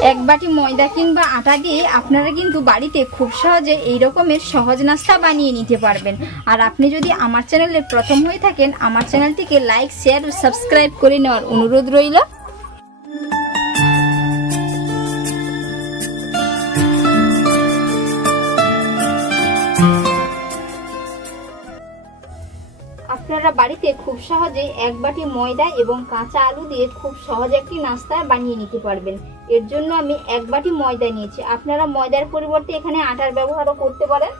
এক বাটি ময়দা কিংবা আটা দিয়ে আপনারা কিন্তু বাড়িতে খুব সহজে এই রকমের সহজ নাস্তা বানিয়ে নিতে পারবেন। আর আপনি যদি আমার চ্যানেলে প্রথম হয়ে থাকেন, আমার চ্যানেলটিকে লাইক, শেয়ার ও সাবস্ক্রাইব করে নেওয়ার অনুরোধ রইল। আপনারা বাড়িতে খুব সহজে এক বাটি ময়দা এবং কাঁচা আলু দিয়ে খুব সহজে একটি নাস্তা বানিয়ে নিতে পারবেন। এর জন্য আমি এক বাটি ময়দা নিয়েছি। আপনারা ময়দার পরিবর্তে এখানে আটার ব্যবহারও করতে পারেন।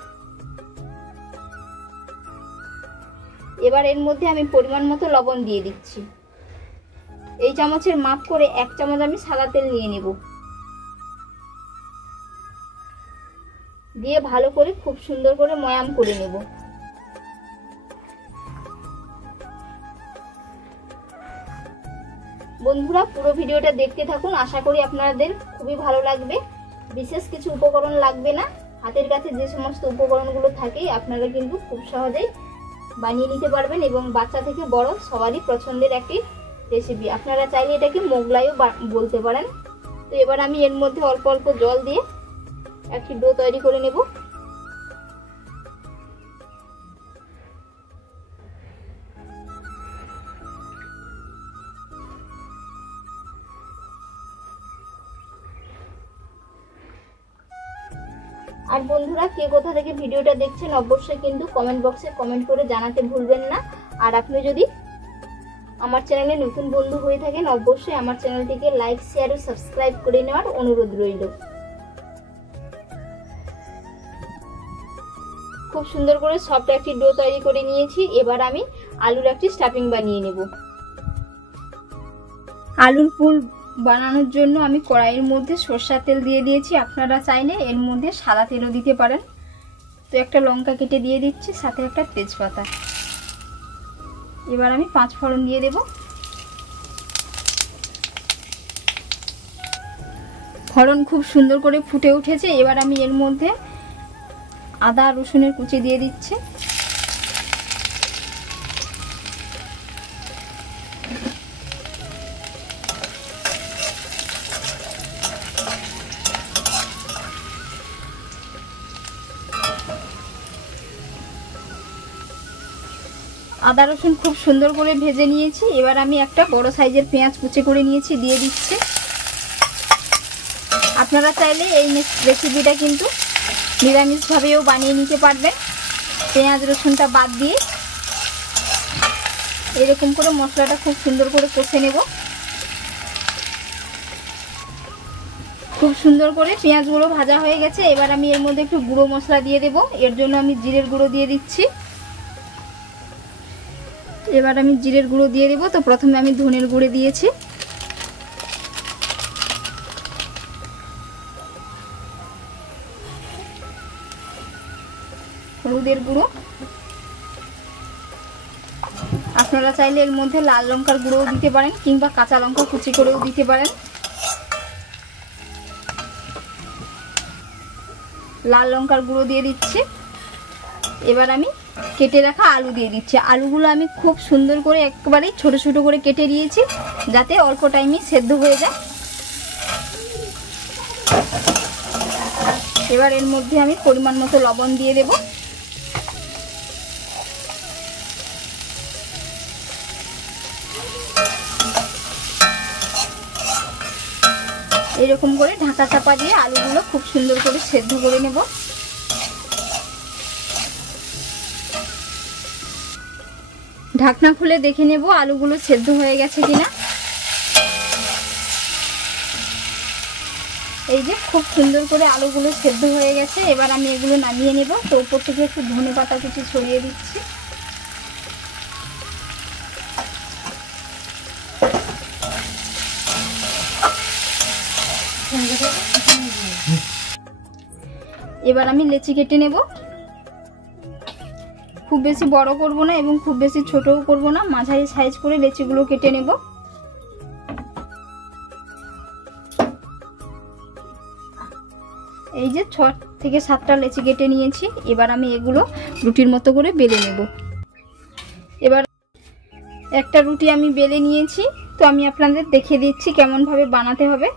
এবার এর মধ্যে আমি পরিমাণ মতো লবণ দিয়ে দিচ্ছি। এই চামচের মাপ করে 1 চামচ আমি সাদা তেল নিয়ে নেব। দিয়ে ভালো করে খুব সুন্দর করে ময়াম করে নেব। বন্ধুরা, পুরো ভিডিওটা দেখতে থাকুন, আশা করি আপনাদের খুবই ভালো লাগবে। বিশেষ কিছু উপকরণ লাগবে না, হাতের কাছে যে সমস্ত উপকরণগুলো থাকে আপনারা কিন্তু খুব সহজেই বানিয়ে নিতে পারবেন এবং বাচ্চা থেকে বড় সবারই পছন্দের একটি রেসিপি। আপনারা চাইলে এটাকে মোগলাইও বলতে পারেন। তো এবার আমি এর মধ্যে অল্প অল্প জল দিয়ে একটি ডো তৈরি করে নেব। আর বন্ধুরা, কে কোথা থেকে ভিডিওটা দেখছেন অবশ্যই কিন্তু কমেন্ট বক্সে কমেন্ট করে জানাতে ভুলবেন না। আর আপনি যদি আমার চ্যানেলে নতুন বন্ধু হয়ে থাকেন অবশ্যই আমার চ্যানেলটিকে লাইক, শেয়ার ও সাবস্ক্রাইব করে নেওয়ার অনুরোধ রইল। খুব সুন্দর করে সফট একটি ডো তৈরি করে নিয়েছি। এবার আমি আলুর একটি স্টাফিং বানিয়ে নেব। আলুর পুর বানানোর জন্য আমি কড়াইয়ের মধ্যে সরষের তেল দিয়ে দিয়েছি। আপনারা চাইলে এর মধ্যে সাদা তেলও দিতে পারেন। তো একটা লঙ্কা কেটে দিয়ে দিচ্ছি, সাথে একটা তেজপাতা। এবার আমি 5 ফোড়ন দিয়ে দেব। ফোড়ন খুব সুন্দর করে ফুটে উঠেছে। এবার আমি এর মধ্যে আদা রসুনের কুচি দিয়ে দিচ্ছি। আদা রসুন খুব সুন্দর করে ভেজে নিয়েছি। এবার আমি একটা বড় সাইজের পেঁয়াজ কুচি করে নিয়েছি, দিয়ে দিচ্ছি। আপনারা চাইলে এই রেসিপিটা কিন্তু নিরামিষভাবেও বানিয়ে নিতে পারবেন। পেঁয়াজ রসুনটা বাদ দিয়ে এরকম করে মশলাটা খুব সুন্দর করে কষে নেব। খুব সুন্দর করে পেঁয়াজগুলো ভাজা হয়ে গেছে। এবার আমি এর মধ্যে একটু গুঁড়ো মশলা দিয়ে দেব। এর জন্য আমি জিরের গুঁড়ো দিয়ে দিচ্ছি। এবার আমি জিরের গুঁড়ো দিয়ে দেব। তো প্রথমে আমি ধনের গুঁড়ো দিয়েছি। হলুদের গুঁড়ো, আপনারা চাইলে এর মধ্যে লাল লঙ্কার গুঁড়োও দিতে পারেন কিংবা কাঁচা লঙ্কা কুচি করেও দিতে পারেন। লাল লঙ্কার গুঁড়ো দিয়ে দিচ্ছি। এবার আমি কেটে রাখা আলু দিয়ে দিচ্ছি। আলুগুলো আমি খুব সুন্দর করে একেবারে ছোট ছোট করে কেটে নিয়েছি, যাতে অল্প টাইমে সেদ্ধ হয়ে যায়। এবার এর মধ্যে আমি পরিমাণ মতো লবণ দিয়ে দেব। এরকম করে ঢাকা চাপা দিয়ে আলুগুলো খুব সুন্দর করে সেদ্ধ করে নেব। ঢাকনা খুলে দেখে নেব আলুগুলো সেদ্ধ হয়ে গেছে কিনা। এই যে খুব সুন্দর করে আলুগুলো সেদ্ধ হয়ে গেছে। এবার আমি এগুলো নামিয়ে নেব। তো উপর থেকে একটু ধনেপাতা কুচি ছড়িয়ে দিচ্ছি। এবার আমি লেচি কেটে নেব। খুব বেশি বড় করব না এবং খুব বেশি ছোটও করব না, মাঝারি সাইজ করে লেচিগুলো কেটে নেব। এই যে 6 থেকে 7টা লেচি কেটে নিয়েছি। এবার আমি এগুলো রুটির মতো করে বেলে নেব। এবার একটা রুটি আমি বেলে নিয়েছি। তো আমি আপনাদের দেখিয়ে দিচ্ছি কেমন ভাবে বানাতে হবে।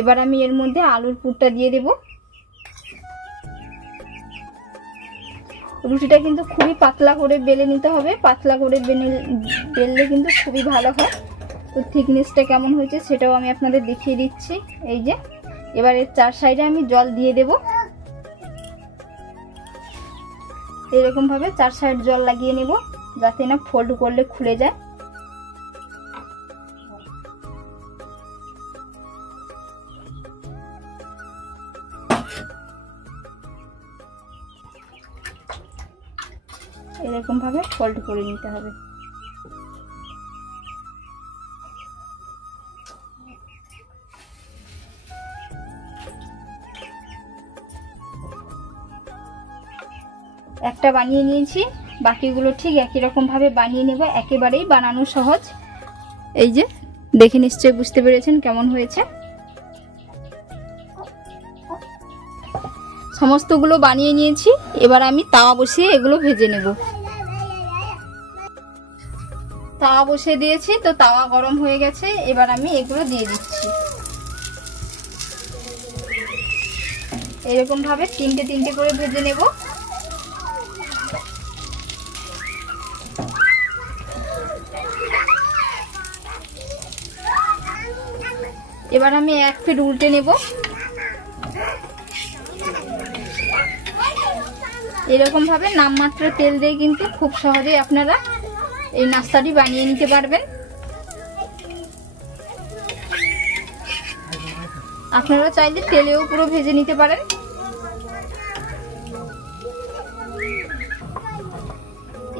এবার আমি এর মধ্যে আলুর পুরটা দিয়ে দেব। রুটিটা কিন্তু খুবই পাতলা করে বেলে নিতে হবে, পাতলা করে বেললে কিন্তু খুবই ভালো হয়। তো থিকনেসটা কেমন হয়েছে সেটাও আমি আপনাদের দেখিয়ে দিচ্ছি। এই যে এবার এর 4 সাইডে আমি জল দিয়ে দেব। এরকম ভাবে 4 সাইড জল লাগিয়ে নেব, যাতে না ফোল্ড করলে খুলে যায়। এরকম ভাবে ফোল্ড করে নিতে হবে। একটা বানিয়ে নিয়েছি, বাকিগুলো ঠিক একই রকম ভাবে বানিয়ে নেব। একেবারেই বানানো সহজ। এই যে দেখে নিশ্চয়ই বুঝতে পেরেছেন কেমন হয়েছে। সমস্তগুলো বানিয়ে নিয়েছি, এবার আমি তাওয়া বসিয়ে এগুলো ভেজে নেব। তাওয়া বসিয়ে দিয়েছি, তো তাওয়া গরম হয়ে গেছে। এবার আমি এগুলো দিয়ে দিচ্ছি। এরকম ভাবে 3টে করে ভেজে নেব। এবার আমি এক পিঠ উল্টে নেব। এরকম ভাবে নামমাত্র তেল দিয়ে কিন্তু খুব সহজেই আপনারা এই নাস্তাটি বানিয়ে নিতে পারবেন। আপনারা চাইলে তেলেও পুরো ভেজে নিতে পারেন।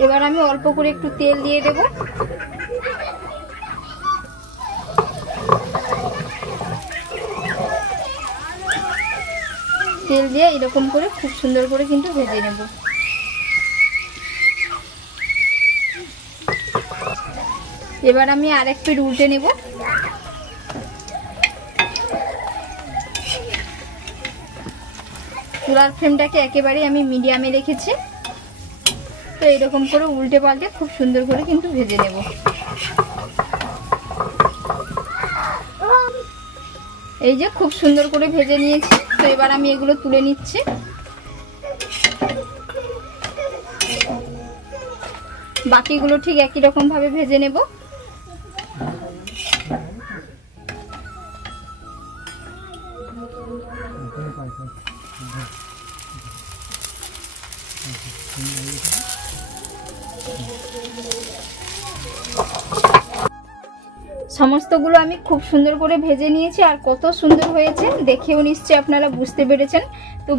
এবার আমি অল্প করে একটু তেল দিয়ে দেব। তেল দিয়ে এরকম করে খুব সুন্দর করে কিন্তু ভেজে নেব। এবার আমি আরেক পিঠ উল্টে নেব। চুলার ফ্লেমটাকে একেবারে আমি মিডিয়ামে রেখেছি। তো এরকম করে উল্টে পাল্টে খুব সুন্দর করে কিন্তু ভেজে নেব। এই যে খুব সুন্দর করে ভেজে নিয়েছি। তো এবার আমি এগুলো তুলে নিচ্ছি। বাকিগুলো ঠিক একই রকম ভাবে ভেজে নেব। সমস্তগুলো আমি খুব সুন্দর করে ভেজে নিয়েছি, আর কত সুন্দর হয়েছে দেখেও নিশ্চয়ই আপনারা বুঝতে পেরেছেন। তো